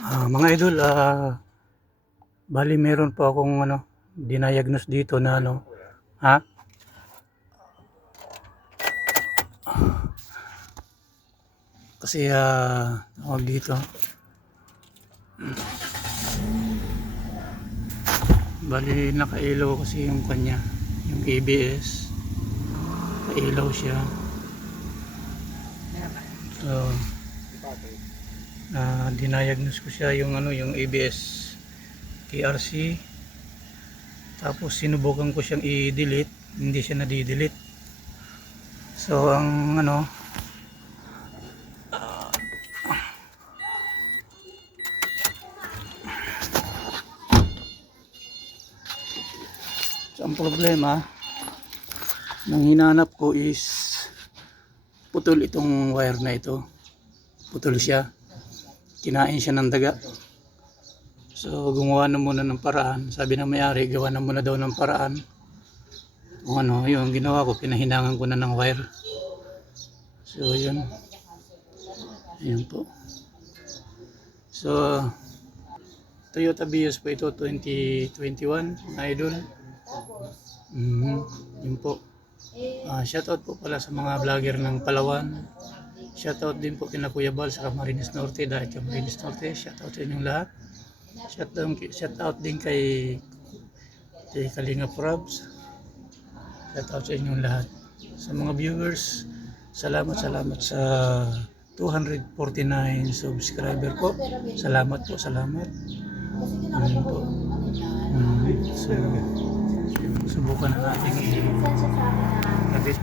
Mga idol, bali meron po akong dinayagnos dito na ha? Kasi tawag dito. Bali nakailaw kasi yung kanya, yung ABS. Kailaw siya. So, dinayagnos ko siya yung yung ABS TRC. Tapos sinubukan ko siyang i-delete, hindi siya na-delete. So ang so ang problema nang hinanap ko is putol itong wire na ito. Putol siya. Kinain siya ng daga. So gumawa na muna ng paraan. Sabi ng may-ari, gawa na muna daw ng paraan. Kung yung ginawa ko, pinahinangan ko na ng wire. So yun. Ayun po. So Toyota Vios po ito, 2021, mga idol. Yun po. Shoutout po pala sa mga vlogger ng Palawan. Shoutout din po kina Kuya Bal sa Camarines Norte, dahil Camarines Norte. Shoutout sa inyong lahat. Shoutout din kay Kalinga Probs. Shoutout sa inyong lahat. Sa mga viewers, salamat sa 249 subscriber po. Salamat po, salamat. Ayun po. So, subukan na natin i-kabit.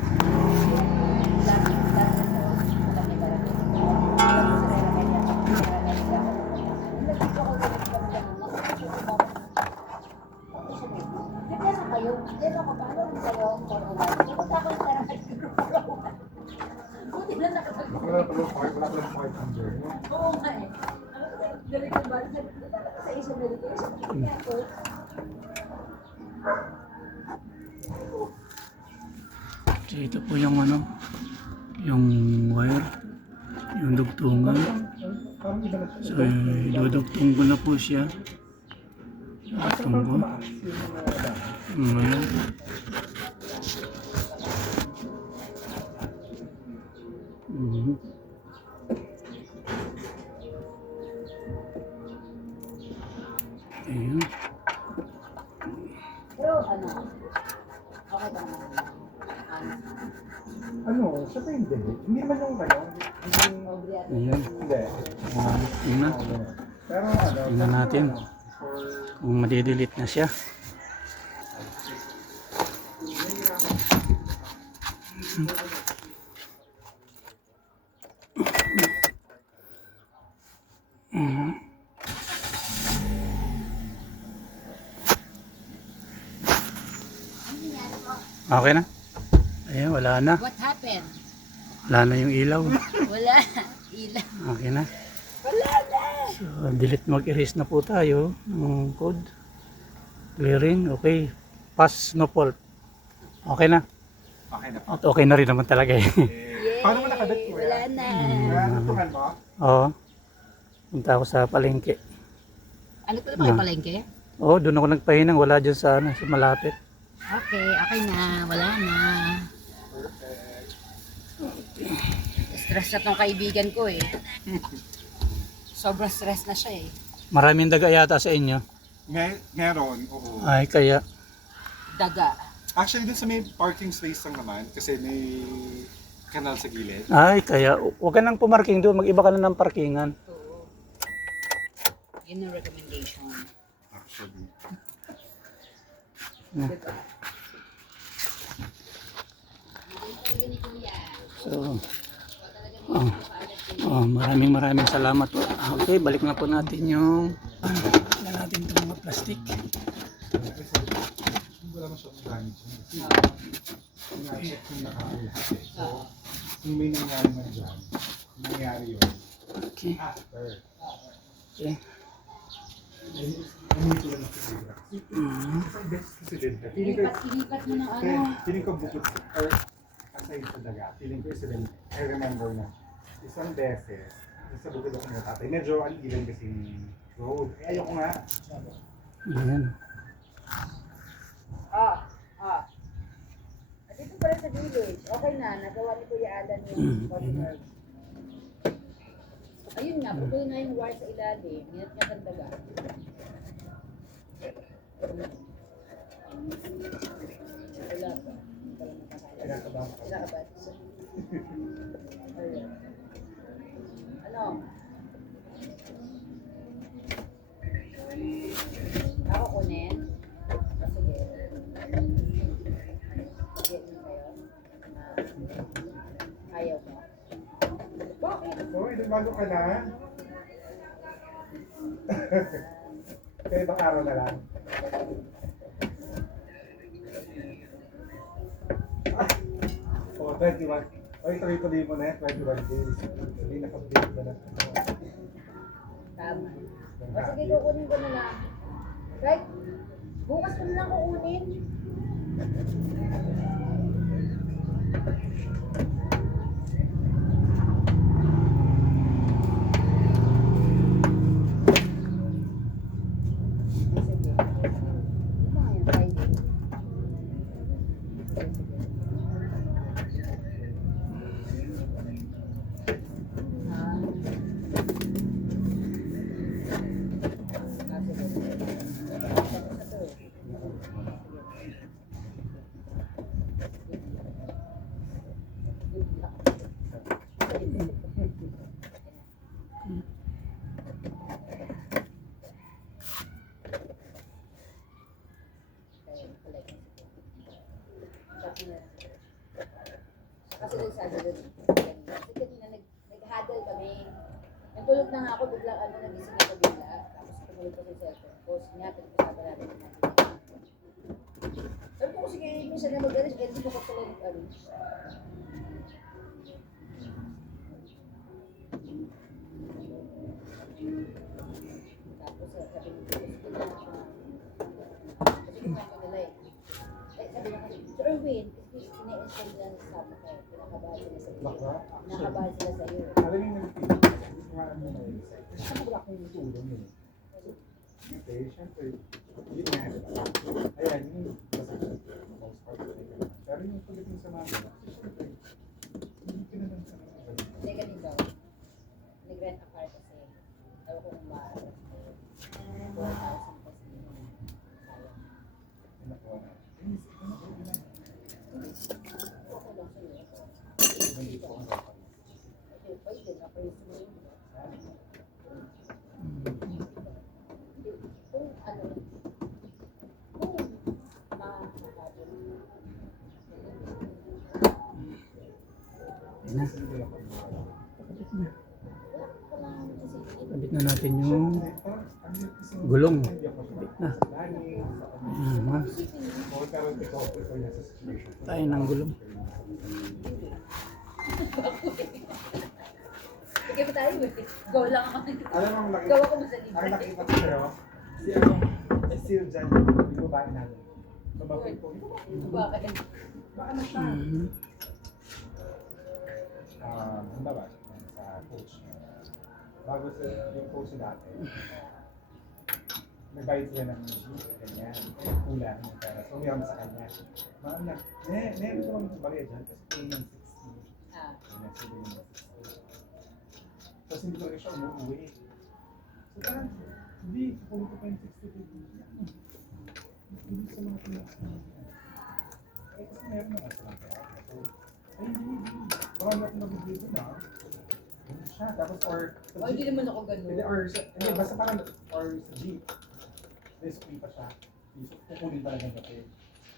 So ito po yung yung wire, yung dugtungan. So idudugtong ko na po siya. Dugtong ko. Ngayon. Ayun. Siya pa yung delete? Hindi naman yung Ayan. Hindi. Tingnan. Pero Tingnan natin kung madidelete na siya. Okay na? Ayan, wala na. What happened? Wala na yung ilaw. Wala. Ilaw. Okay na. Wala na. So, delete, mag-erase na po tayo ng code. Clearing, okay. Pass, no fault. Okay na. okay na. At okay na rin naman talaga eh. Paano mo nakadate ko Wala yan? na. Natutunan mo? Oo. Punta ako sa palengke. Ano pa naman palengke? Oo, doon ako nagpahinang. Wala dyan sa malapit. Okay, okay na. Wala na. Stress na tong kaibigan ko eh. Sobrang stress na siya eh. Maraming daga yata sa inyo. Meron, oo. Ay, kaya. Daga. Actually, dun sa may parking space lang naman, kasi may kanal sa gilid. Ay, kaya. Huwag ka nang pumarking doon. Mag-iba ka na ng parkingan. Oo. Yun ang recommendation. Actually. So, maraming salamat po. Okay, balik na po natin yung natin itong mga plastic. Wala masyadong damage. Yung nakakulat. So, kung may nangyari man dyan, nangyari yun. Okay. Okay. Ilipat mo ng ano. Feeling ko bukod or aside sa daga, feeling ko is I remember na isang beses Sa bukid ako ng tatay. Medyo uneven kasi road. Eh, ayoko nga. Ayan. Dito pala sa village. Okay na, nagawa ni Kuya Alan yung bodyguard. Ayun nga, putol na yung wire sa ilalim. Minat niya ang daga. Wala pa. Kinakabahan ako. Kinakabahan. Ayun. Ano? Ako kunin? Sige. Sige din kayo. Ayaw mo. Bakit? Oh, hindi bago ka na. Kaya ibang araw na lang. Oh, 21. Oy, tuloy-tuloy mo na yan, 21 days. Hindi nakapdate na lang. Tama. O sige, kukunin ko na lang. Right? Bukas ko na lang kukunin. Sige. Ito nga yung Friday. Kasi nagsabi doon, kasi kanina nag-huddle kami. Natulog na nga ako, biglang nagising ako bigla. Tapos tumulog ko sa cellphone ko. Sinya, pinag-usapan natin yung natin. Sabi ko, sige, minsan na mag-alis, kaya hindi ko pa pala nag-alis. Tapos sabi ko, sige na ako. Kasi kumain ko nila eh. Sabi na kasi, Sir Erwin, kasi ina-install nila sa staff ko. Pinakabahan sila sa iyo. Baka? Pinakabahan sila sa iyo. Alam yung nag-feedback. Hindi ko nga ano na yun. Kasi wala akong tulong yun. Okay, syempre. Yun nga, diba? Ayan, yung most part of it. Pero yung pagdating sa mga, syempre, hindi ka naman sa mga Hindi ganito. Nag-rent a car kasi. Ayaw ko kung maaari. 4,000 kasi. Sayang. nakuha na. Okay lang sa'yo. Hindi ko ano. Okay, pwede na pa yung sumunod. Kung ano, kung makakabot. Ayan na. Hindi ako. Wala ko lang sisipin. Kabit na natin yung gulong. Kabit na. Ayan na. Tayo ng gulong. Sige ba tayo eh? Go lang ako. Alam mo, Gawa ko mo sa ang libre. nakita ko sa'yo, si ano, si Jan, yung babae namin. Babae ko, Bakit? ba ano siya? Mhm. Ang baba, sa coach niya. Bago sa yung coach niya dati, nagbayad sila ng ganyan, kulang ng pera. So, mayroon sa kanya. Mga anak, meron ko lang bagay dyan kasi payment 60. Ah. Payment 60. Tapos hindi talaga siya umuwi. So, parang, hindi, kukulit ko pa yung 60 dito. Hindi sa mga pinag-asahan. Eh, kasi meron naman silang pera. So, ay, hindi. Baka natin nag-video na. Ano siya? Tapos, or, sa Oh, hindi jeep. naman ako ganun. Hindi, or, hindi, basta parang, or sa jeep. May screen pa siya. So, kukunin talaga ng kape.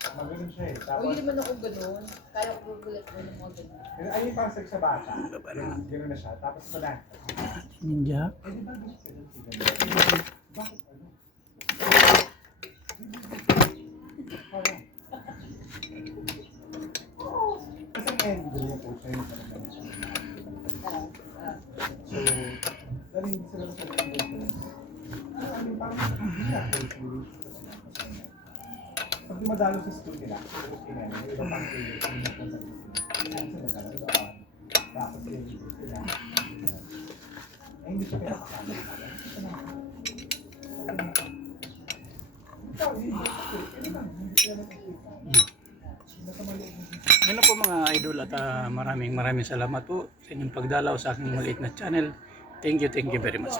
Magaling siya eh. Oh, Tapos, hindi naman ako ganun. Kaya ko gugulat mo ng mga ganun. ay, yung parang sa bata. Gano'n na siya. Tapos, wala. Ninja. Eh, di ba gusto ka dun si ganun? Bakit ano? Parang. Kasi ngayon, di ba yung coach na yun talaga. So, dahil hindi sila sa ganun. Ano, parang hindi na coach mo. Pag dumadalo sa school nila, okay na yun. Yung iba pang school, yung iba pang sa school. Kasi nagkala, iba pa. Tapos yung sila. hindi pa kaya. Ikaw, hindi lang. Hindi kaya nakikita. Ano po mga idol at maraming salamat po sa inyong pagdalaw sa aking maliit na channel. Thank you very much.